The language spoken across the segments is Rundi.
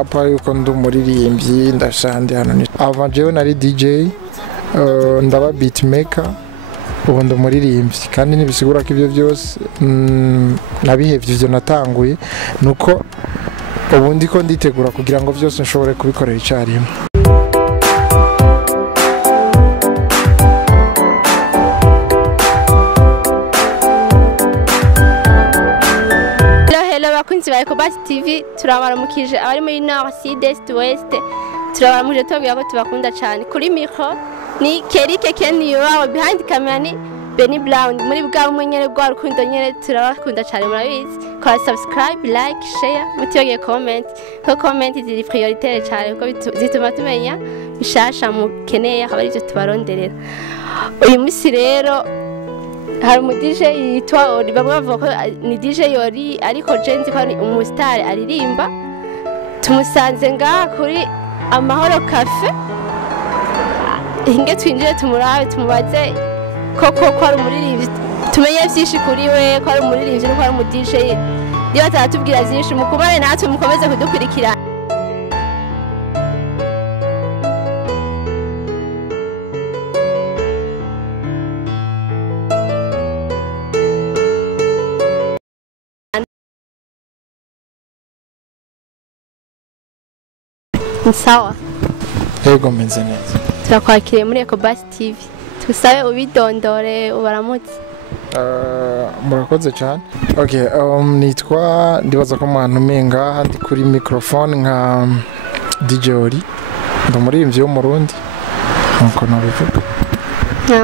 apa yuko ndi umuririmbyi ndashande hano ni ava jewe nari DJ ndaba beatmaker ubu ndi umuririmbyi kandi nibisigura ko ivyo byose nabihevye ivyo natanguye nuko ubu ndiko nditegura kugira ngo byose nshobore kubikorera icyarimwe. Bakunzi ba Ecobus TV turabaramukije abari muri Nord Sud Est Ouest turabaramuje tubabwira ko tubakunda cyane kuri micro ni Kerike Kenny wawe behind camera ni Benny Brown muri bwa munyere bwa rukundo nyere turabakunda cyane murabizi kwa subscribe like share mutiyoge comment ko comment ziri prioritaire cyane ko zituma tumenya bishasha mukeneye abari byo tubaronderera uyu musi rero hari umu DJ yitwa OLI bamwe bavuga ko ni DJ Yori ariko je nzi ko ari umustar aririmba tumusanze ngaha kuri Amahoro Cafe inge twinjire tumurabe tumubaze koko ko ari umuririmbyi tumenye byinshi kuri we ko ari umuririmbyi no ko ari umu DJ niba atatubwira byinshi mukubare natwe mukomeze kudukurikira. Sawa. Yego meze neza. Turakwakiriye muri Ecobus TV. Tusabe ubidondore ubaramutse. Murakoze cyane. Okay, nitwa ndibaza ko mwana umenga handi kuri microphone nka DJ OLI. Ndumuririmbyi wo mu Burundi. Nkuko nabivuga.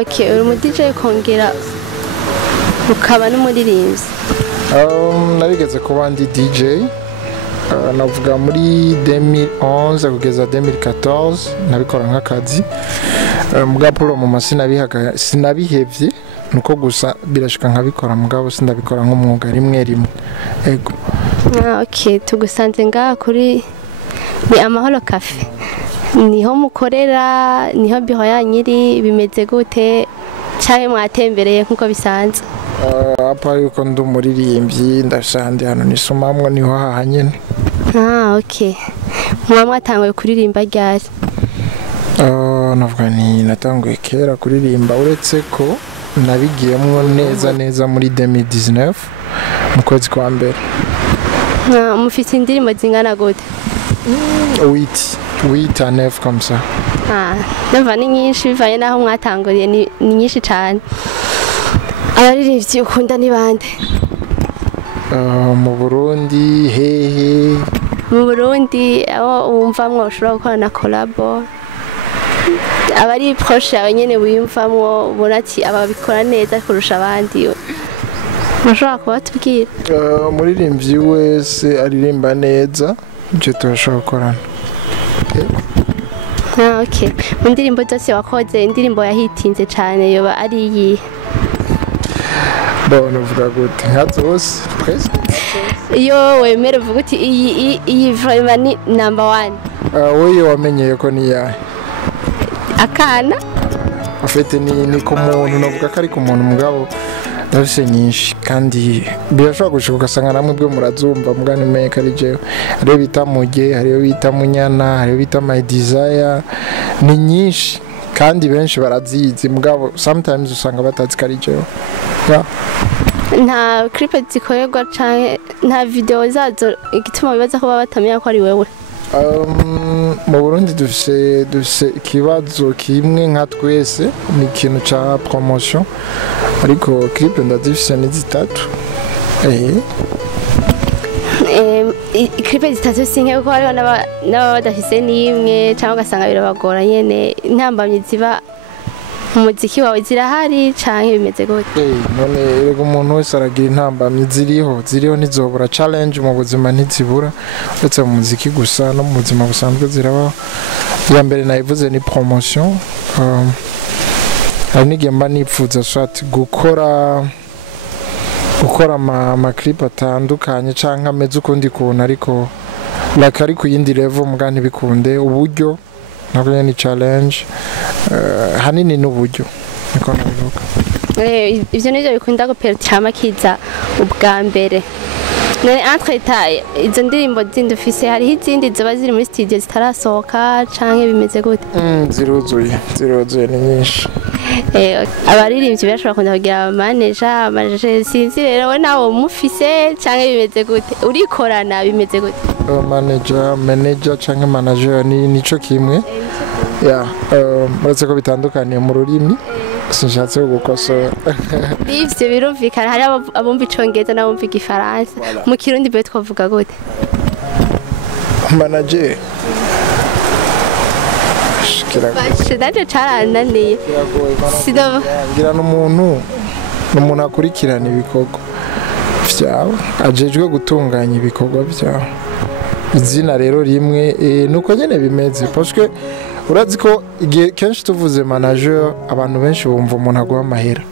Okay, uri mu DJ kongera ukaba n'umuririmbyi. Narigeze kuba ndi DJ. Navuga muri 2011 kugeza 2014 nabikora nk'akazi mugapuro mu masina bihaga sinabihevye nuko gusa birashika nkabikora mugabo sindabikora nk'umwuga rimwe rimwe. Ego. Okay, tugusanze ngaha kuri ni Amahoro Cafe. Niho mukorera niho biho yanyiri bimeze gute cyane mwatembereye nkuko bisanzwe? Apa yuko ndi umuririmbyi ndashande hano nisomamwe niho hahanyene. Okay. Mwatanguye kuririmba ryari? Navuga ni natanguye kera kuririmba uretse ko nabigiyemo neza muri 2019 mu kwezi kwa mbere. Mufite indirimbo zingana gute? 8 à 9 comme ça. Ndumva ni nyinshi bivanye naho mwatanguriye ni nyinshi cyane. Abaririmbyi ukunda ni bande? Mu Burundi hehe? Mu Burundi aho wumvamwo ushobora gukora na collabo abari proche abanyene wiyumvamwo ubona ati ababikora neza kurusha abandi mushobora kubatubwira? Umuririmbyi wese aririmba neza je turashobora gukorana. Okay. Mu ndirimbo zose wakoze indirimbo yahitinze cyane yoba ari iyi? Bon, uvuga gute nka zose twese iyo wemera uvuga uti iyi vraiment ni number 1. Wowe wamenyeye ko ni yahe? Akana afite ni ku muntu navuga ko ari ku muntu mugabo ndafise nyinshi kandi birashobora gushika ugasanga namwe bwe murazumva mugani menye ko ari jewe hariyo bita muge hariyo bita munyana hariyo bita my desire ni nyinshi kandi benshi barazizi mugabo sometimes usanga batazi ko ari jewe. Nta clip zikorerwa canke nta video zazo igituma bibaza ko batamenya ko ari wewe? Mu Burundi dufise ikibazo kimwe nka twese ni ikintu ca promotion ariko clip ndazifise ni zitatu. Clip zitatu sinke ko hariho n'abadafise n'imwe cyangwa ugasanga birabagora nyene intambamyi ziba umuziki wawe zirahari canke bimeze gute? None rego umuntu wese aragira intambamyi ziriho nizobura challenge mu buzima ntizibura uretse mu muziki gusa no mu buzima busanzwe zirabaho. Ya mbere nayivuze ni promotion. Hari n'igihe mba nipfuza swat gukora ama clip atandukanye canke ameze ukundi kuntu ariko like ari ku yindi level mugani bikunde uburyo nako ni challenge hanini n'uburyo niko nabivuga. Ivyo nivyo bikunda gupera cyama kiza ubwa mbere none entre taille izo ndirimbo zindi ufise hariho izindi zoba ziri muri studio zitarasohoka canke bimeze gute? ziruzuye ni nyinshi. Abaririmbyi bashobora kunda kugira manager sinzi rero we nawe mufise canke bimeze gute? Urikorana bimeze gute? Manager canke manager nico kimwe. Uretse ko bitandukaniye mu rurimi sinshatse gukosora. Ivyo birumvikana hari abumva icongereza n'abumva igifaransa. Mu kirundi byo twavuga gute? Manager Daje carananiye. Ngira n'umuntu akurikirana ibikorwa vyawe ajejwe gutunganya ibikorwa vyawe. Izina rero rimwe nuko nyene bimeze parce que urazi ko igihe kenshi tuvuze manager abantu benshi bumva umuntu aguha amahera,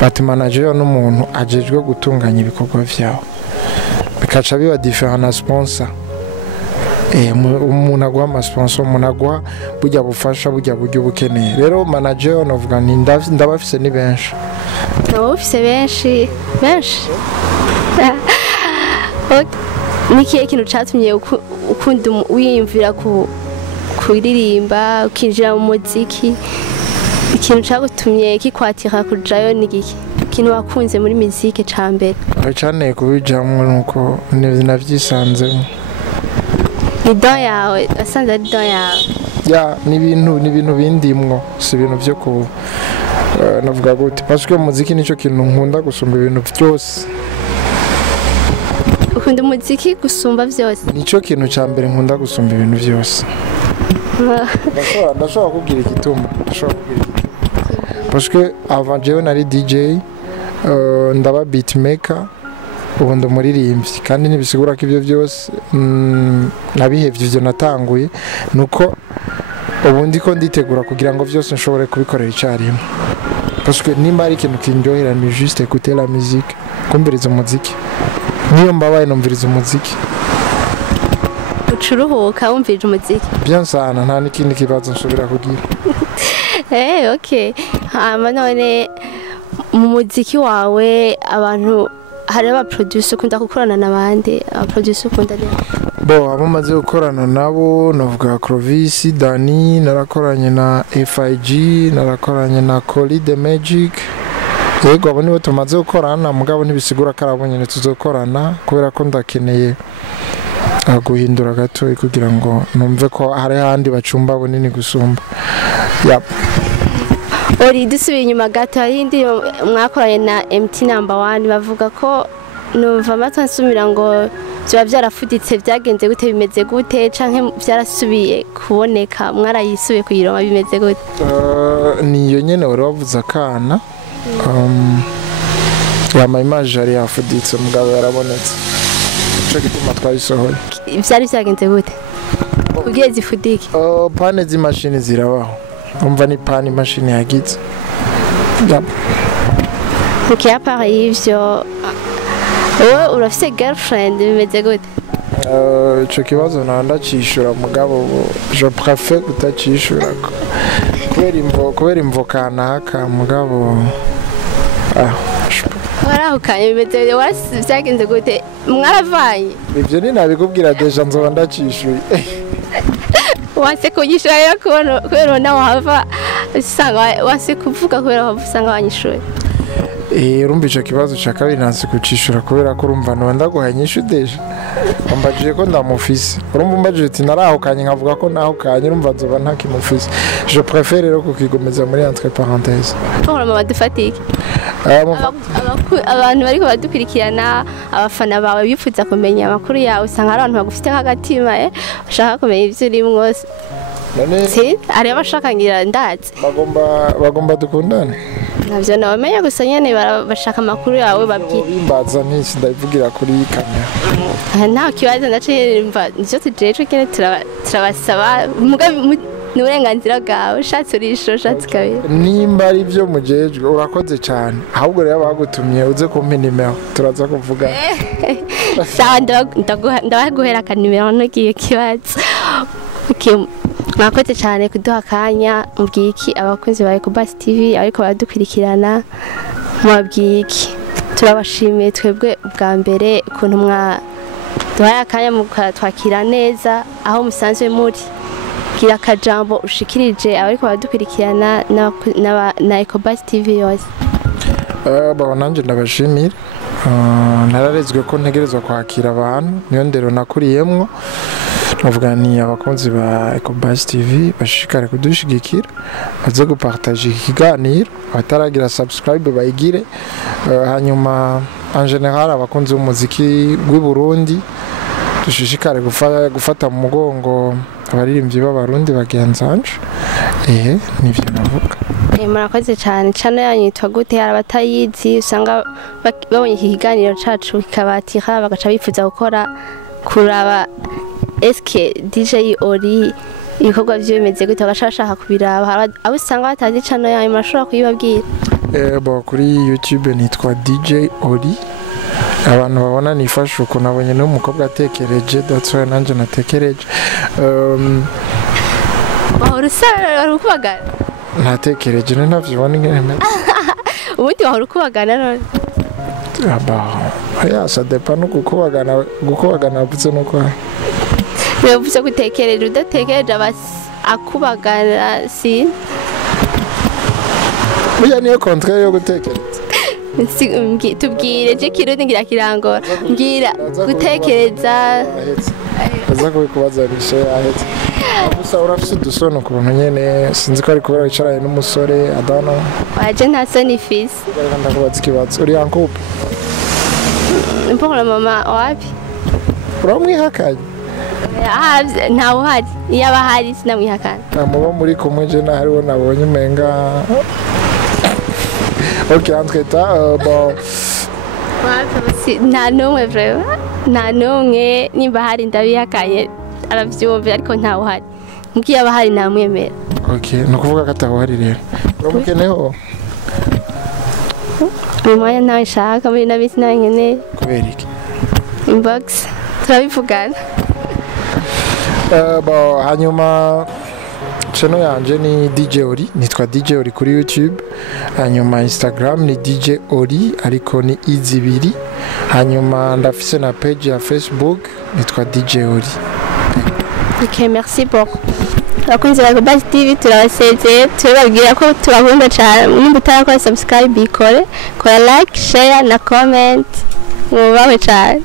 but manager n'umuntu ajejwe gutunganya ibikorwa vyawe bikaca biba different na sponsor. Umuntu aguha amasponsor, umuntu aguha burya bufasha burya buryo bukeneye. Rero manager novuga ni ndabafise ni benshi. Ufise benshi Nikiye kintu catumye ukunda wiyumvira kuririmba ukinjira mu muziki? Ikintu cagutumye kikwatira kujayo ni giki? Ikintu wakunze muri muziki ca mbere? Cyane kubijamwe nuko navyisanzemo. Ni don yawe, asanze ari don yawe. Ni ibintu bindimwo, si ibintu byo ku navuga gute parce que muziki nico kintu nkunda gusumba ibintu byose. Ukunda umuziki gusumba vyose? Nico kintu ca mbere nkunda gusumba ibintu byose. Ndashobora kubwira igituma. Parce que avant jewe nari DJ, ndaba beatmaker, ubu ndumuririmbyi kandi nibisigura ko ivyo byose nabihevye ivyo natanguye nuko ubu ndiko nditegura kugira ngo vyose nshobore kubikorera icarimwe. Parce que nimba ari ikintu kinjohera ni juste écouter la musique, kumviriza umuziki. Niyo mbabaye numviriza umuziki. Ucuruhuka wumviriza umuziki? Bien sana, nta n'ikindi kibazo nshobora kugira. Okay. None mu muziki wawe abantu hari aba producer ukunda gukorana n'abandi? Aba producer ukunda ni? Abo maze gukorana nabo navuga Clovis, Dani, narakoranye na FIG, narakoranye na Coli the Magic. Yego abo nibo tumaze gukorana, mugabo ntibisigura ko arabo nyene tuzokorana kubera ko ndakeneye guhindura gato kugira ngo numve ko hari handi bacumba bunini gusumba. Ori dusubiye inyuma gato hari indi mwakoranye na MT number 1 bavuga ko numva amatwa nsumira ngo bya byarafuditse byagenze gute bimeze gute canke byarasubiye kuboneka mwarayisubiye kuyironka bimeze gute? Niyo nyene wari wavuze akana ama image yari yafuditse mugabo yarabonetse cyo gituma twayisohoye. Byari byagenze gute kugiye zifudike? Pane z'imashini zirabaho, umva ni pane imashini yagize. Okay, apart y'ivyo urafise girlfriend bimeze gute? Ico kibazo ndacishura mugabo je préfère kutacishura kubera imvo kanaka mugabo yarahukanye bimeze byagenze gute mwaravanye? Ivyo ni nabikubwira deja nzoba ndacishuye. Wase kunyishura kubera nawe hava usanga wase kuvuga kubera hava usanga wanyishuye. Urumva ico kibazo ca kabiri nansi kucishura kubera ko urumva no ndaguhanyisha deja. Ambajije ko ndamufise. Urumva mbajije ati narahukanye nkavuga ko nahukanye urumva nzoba ntakimufise. Je préfère rero kukigomeza muri entre parenthèses. Pour mama dufatike. Abantu bariko badukurikirana abafana bawe bifuza kumenya amakuru yawe usanga ari abantu bagufite nk'agatima bashaka kumenya ivyo urimwo. Si ari abashaka ngira ndazi. Bagomba dukundane. Navyo nabamenya gusa nyene bashaka amakuru yawe babwimbaza nisi ndavugira kuri kamera. Nta kibazo ndacimva nivyo tujeje kene turabasaba n'uburenganzira bwawe ushatse urisho ushatse kabiri. Nimba ari byo mujejwe urakoze cyane ahubwo rero bagutumye uze kumpa nimero turaza kuvuga. Ndabaguhera akanimero ntugiye kibazo. Mwakoze cyane kuduha akanya mubwiki abakunzi ba Ecobus TV ariko baradukurikirana mubwiki turabashimiye twebwe ubwa mbere ukuntu duhaye akanya mukatwakira neza aho musanzwe muri gira akajambo ushikirije abariko baradukurikirana na Ecobus TV yose. Nanje ndabashimira nararezwe ko ntegerezwa kwakira abantu niyo ndero nakuriyemwo navuga ni abakunzi ba Ecobus TV bashishikare kudushigikira baze gupartager ikiganiro bataragira subscribe bayigire hanyuma en general abakunzi b'umuziki w'i Burundi dushishikare gufata mu mugongo abaririmbyi b'abarundi bagenzanje nivyo navuga. Murakoze cyane channel yanyu yitwa gute hari abatayizi usanga babonye iki kiganiro cacu kikabatira bagaca bifuza gukora kuraba eske DJ OLI ibikorwa byo bimeze gute bagaca bashaka kubiraba abo usanga batazi channel yanyu murashobora kuyibabwira. Kuri YouTube nitwa DJ OLI abantu babona nifashe uko nabonye n'umukobwa atekereje that's why nanje natekereje wahora usara ukubagana natekereje ntavyibona ingene ubundi wahora ukubagana none ça dépend no gukubagana butse no kwa bivuze gutekereje udatekereje akubagana si Buya niyo contraire yo gutekereza tubwire je kirundi ngira kirangora ngira gutekereza aza kubikubaza bishe ahetse gusa urafise dusono kubona nyene sinzi ko ari kubera icaranye n'umusore adana waje nta soni fils ndakubaza ikibazo uri en couple pour la mama wapi uramwihakanye ntawe uhari iyo aba ahari sinamwihakana muba muri kumwe je hariho nabonye umenga ok entretien nta n'umwe vraiment nta n'umwe nimba hari ndabihakanye aravyumva ariko ntawe uhari mbwiye aba ahari namwemera. Ok ni ukuvuga ko atawuhari rero uramukeneho mu mwanya ntawe nshaka muri ino minsi nawe nkeneye kubera iki inbox turabivugana. Hanyuma channel yanje ni DJ OLI nitwa DJ OLI kuri YouTube hanyuma Instagram ni DJ OLI ariko ni izibiri hanyuma ndafise na page ya Facebook nitwa DJ OLI. Ok merci beaucoup. Abakunzi ba Ecobus TV turabasezeye tubabwira ko tubakunda cyane nimba utarakora subscribe ikore kora like share na comment mubawe cyane.